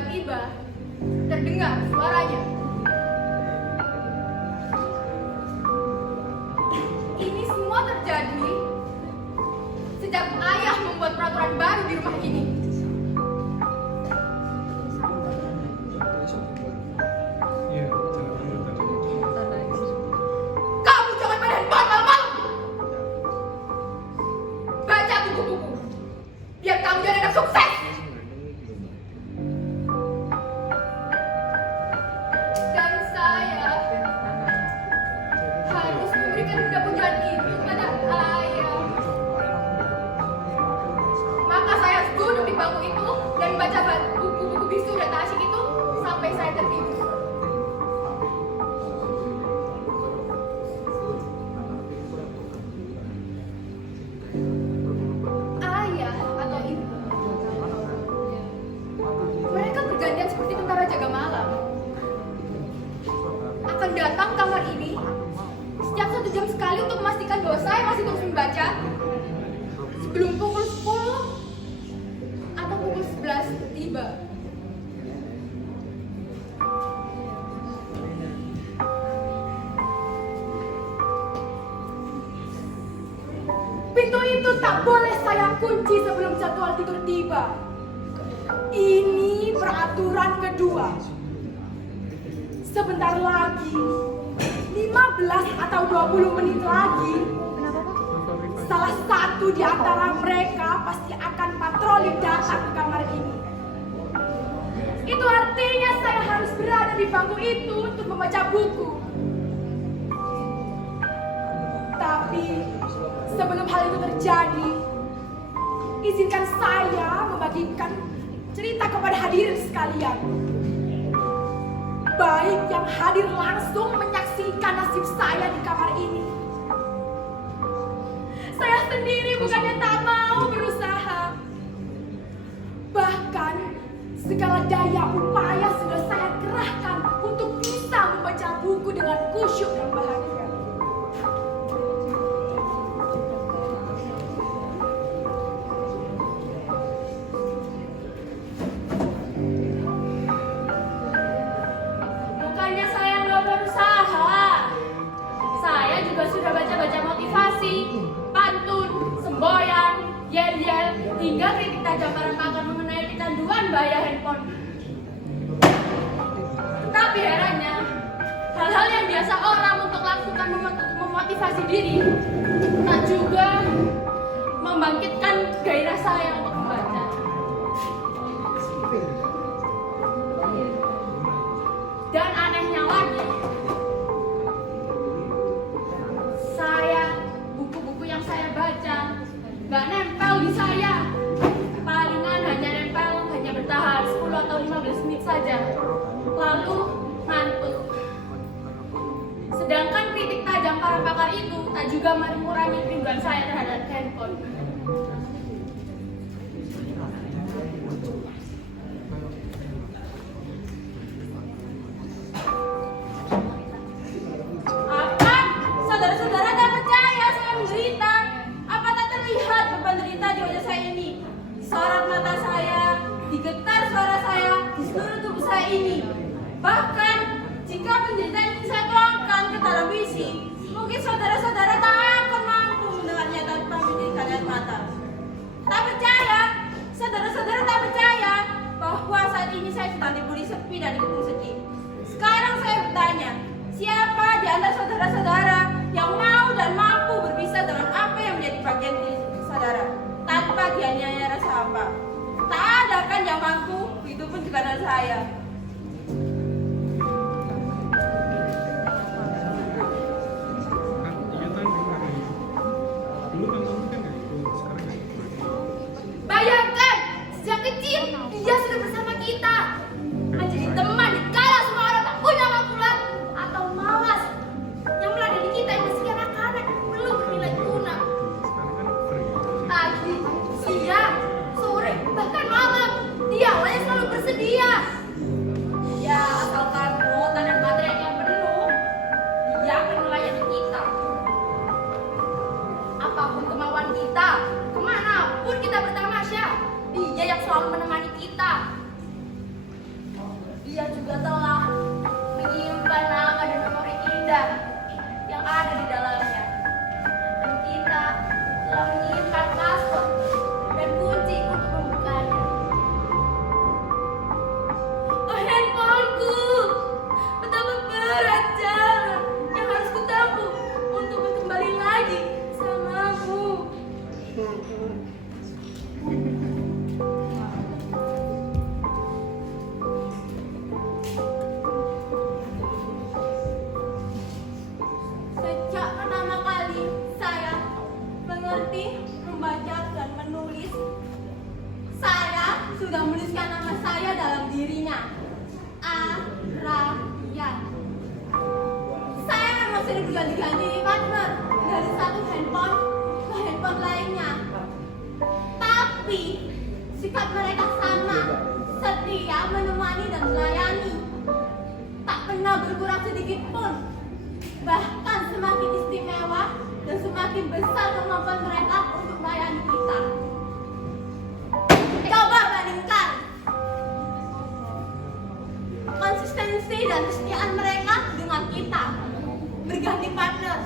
tiba-tiba terdengar suaranya. Ini semua terjadi sejak ayah membuat peraturan baru di rumah ini. Kamu jangan main handphone malam-malam. Baca buku-buku, biar kamu jadi anak sukses. Dan saya harus memberikan mudah-mudahan itu pada ayah. Maka saya harus duduk di bangku itu dan baca buku-buku bisu dan tak asyik itu sampai saya tertidur. Ayah atau ibu, mereka bergantian seperti tentara jaga malam. Akan datang kamar ini setiap 1 jam sekali untuk memastikan bahwa saya masih terus membaca sebelum pukul 10 atau pukul 11 tiba. Pintu itu tak boleh saya kunci sebelum jadwal tidur tiba. Ini peraturan kedua. Sebentar lagi, 15 atau 20 menit lagi, salah satu di antara mereka pasti akan patroli datang ke kamar ini. Itu artinya saya harus berada di bangku itu untuk membaca buku. Tapi sebelum hal itu terjadi, izinkan saya membagikan cerita kepada hadirin sekalian. Baik yang hadir langsung menyaksikan nasib saya di kamar ini. Saya sendiri bukannya tak mau berusaha. Bahkan segala daya upaya sudah saya kerahkan untuk bisa membaca buku dengan khusyuk dan bahagia. Bukannya saya nggak berusaha. Saya juga sudah baca-baca motivasi, pantun, semboyan, yel-yel, hingga kritik tajam para pakar mengenai kecanduan bahaya handphone. Tapi herannya, hal-hal yang biasa orang untuk lakukan memotivasi diri, tak juga membangkitkan gairah saya untuk membaca. Dan anehnya lagi, buku-buku yang saya baca nggak nempel di saya. Palingan hanya bertahan 10 atau 15 menit saja, lalu ngantuk. Sedangkan kritik tajam para pakar itu tak juga mengurangi kerinduan saya terhadap handphone. Apa? Saudara-saudara tak percaya saya menderita? Apa tak terlihat beban derita di wajah saya ini? Sorot mata saya, digetar suara saya di seluruh tubuh saya ini. Bahkan jika penderitaan ini saya tuangkan ke dalam puisi, mungkin saudara-saudara tak akan mampu mendengarnya tanpa menjadikan air mata. Tak percaya? Saudara-saudara tak percaya bahwa saat ini saya sedang diberi sepi dan dikepung sedih. Sekarang saya bertanya, siapa di antara saudara-saudara yang mau dan mampu berpisah dengan apa yang menjadi bagian diri saudara tanpa dianiaya rasa apa? Tak ada kan yang mampu, itu pun juga dari saya. Bayangkan, sejak kecil dia sudah bersama kita, menjadi teman di kala semua orang tak punya waktu atau malas, yang meladeni kita yang masih kanak-kanak belum bernilai guna. Pagi, siang, sore, bahkan malam, dia yang selalu bersedia. Ya, asalkan kuota dan baterai yang penuh, dia akan melayani kita. Apapun kemauan kita, kemanapun kita bertamasya, dia yang selalu menemani kita. dia juga telah menyimpan nama dan memori indah yang ada di dalamnya. Dan kita telah menyimpan password dan kunci untuk membukanya. Oh, handphoneku, betapa berat jalan yang harus kutempuh untuk kembali lagi samamu. Sejak pertama kali saya mengerti membaca dan menulis, saya sudah menuliskan nama saya dalam dirinya. Aryan. Saya memang sering berganti-ganti partner dari satu handphone ke handphone lainnya. Tapi sikap mereka sama, setia menemani dan melayani. Tak pernah berkurang sedikit pun. Bahkan semakin istimewa dan semakin besar kemampuan mereka untuk melayani kita. Coba bandingkan konsistensi dan kesetiaan mereka dengan kita. Berganti partner,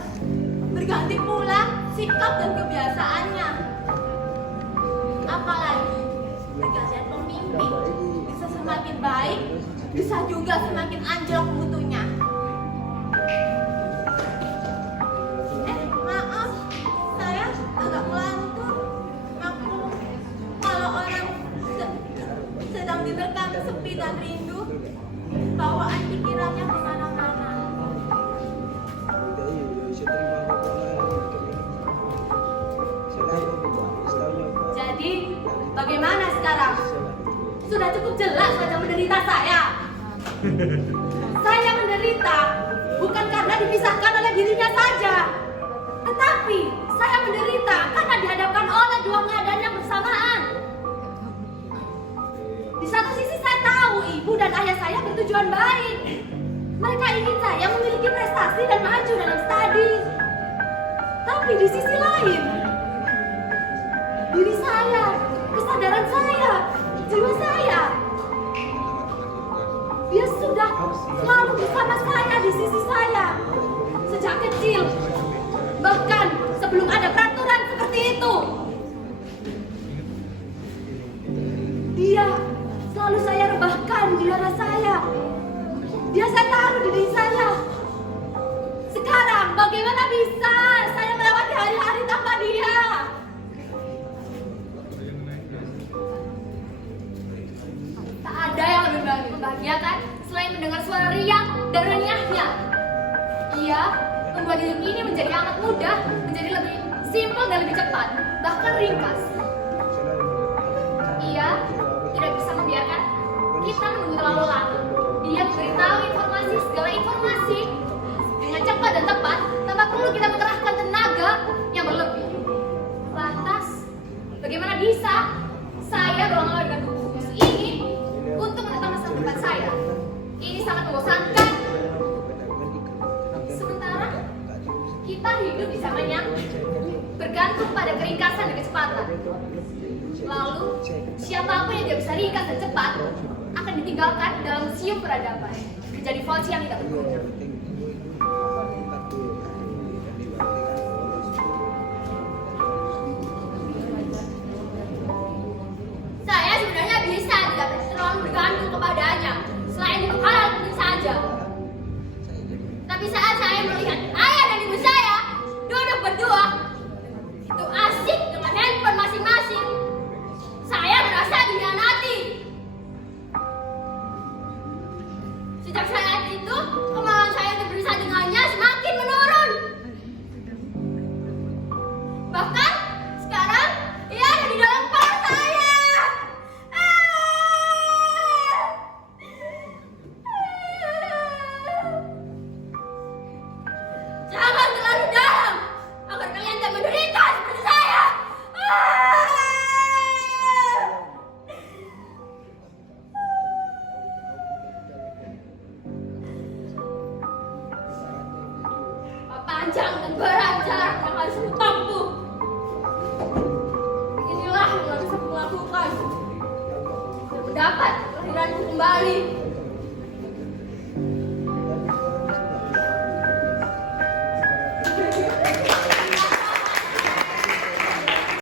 berganti pula sikap dan kebiasaannya. Apalagi pergantian pemimpin, bisa semakin baik, bisa juga semakin anjlok mutunya. Maaf, saya agak melantur. Maklum, kalau orang sedang diterkam sepi dan rindu, bawaan pikirannya kemana-mana. Jadi, bagaimana sekarang? Sudah cukup jelas wajah menderita saya. Saya menderita bukan karena dipisahkan oleh dirinya saja, tetapi saya menderita karena dihadapkan oleh dua keadaan yang bersamaan. Di satu sisi saya tahu ibu dan ayah saya bertujuan baik. Mereka ingin saya memiliki prestasi dan maju dalam studi. Tapi di sisi lain, diri saya, kesadaran saya, jiwa saya, dia sudah selalu bersama saya, di sisi saya sejak kecil, bahkan sebelum ada peraturan seperti itu. Dia selalu saya rebahkan di dada saya. Dia saya taruh di diri saya. Sekarang bagaimana bisa saya melewati hari-hari tanpa dia? Tak ada yang lebih membahagiakan selain mendengar suara riang dan renyahnya. Ia membuat hidup ini menjadi amat mudah, menjadi lebih simpel dan lebih cepat, bahkan ringkas. Ia tidak bisa membiarkan kita menunggu terlalu lama. Dia memberitahu segala informasi dengan cepat dan tepat, tanpa perlu kita mengerahkan tenaga yang berlebih. Lantas, bagaimana bisa saya berulang dengan buku-buku ini untuk menetap masa depan saya? Ini sangat membosankan. Sementara kita hidup di zaman yang bergantung pada keringkasan dan kecepatan. Lalu, siapapun yang tidak bisa ringkas dan cepat akan ditinggalkan dalam museum peradaban, menjadi fosil yang tidak berguna. Saya sebenarnya bisa tidak terlalu bergantung kepadanya, selain untuk hal penting saja. Tapi saat saya melihat ayah dan ibu saya duduk berdua, itu asik dengan handphone masing-masing, saya merasa dikhianati. Sejak saat itu, kemauan saya untuk berusaha dengannya semakin menurun. Bahkan, sekarang, ia ada di dalam kepala saya. Jangan terlalu dalam, agar kalian tak menderita seperti saya. Panjang dan berat jarak yang harus kutempuh. Inilah yang harus aku lakukan dan mendapat kelahiranku kembali.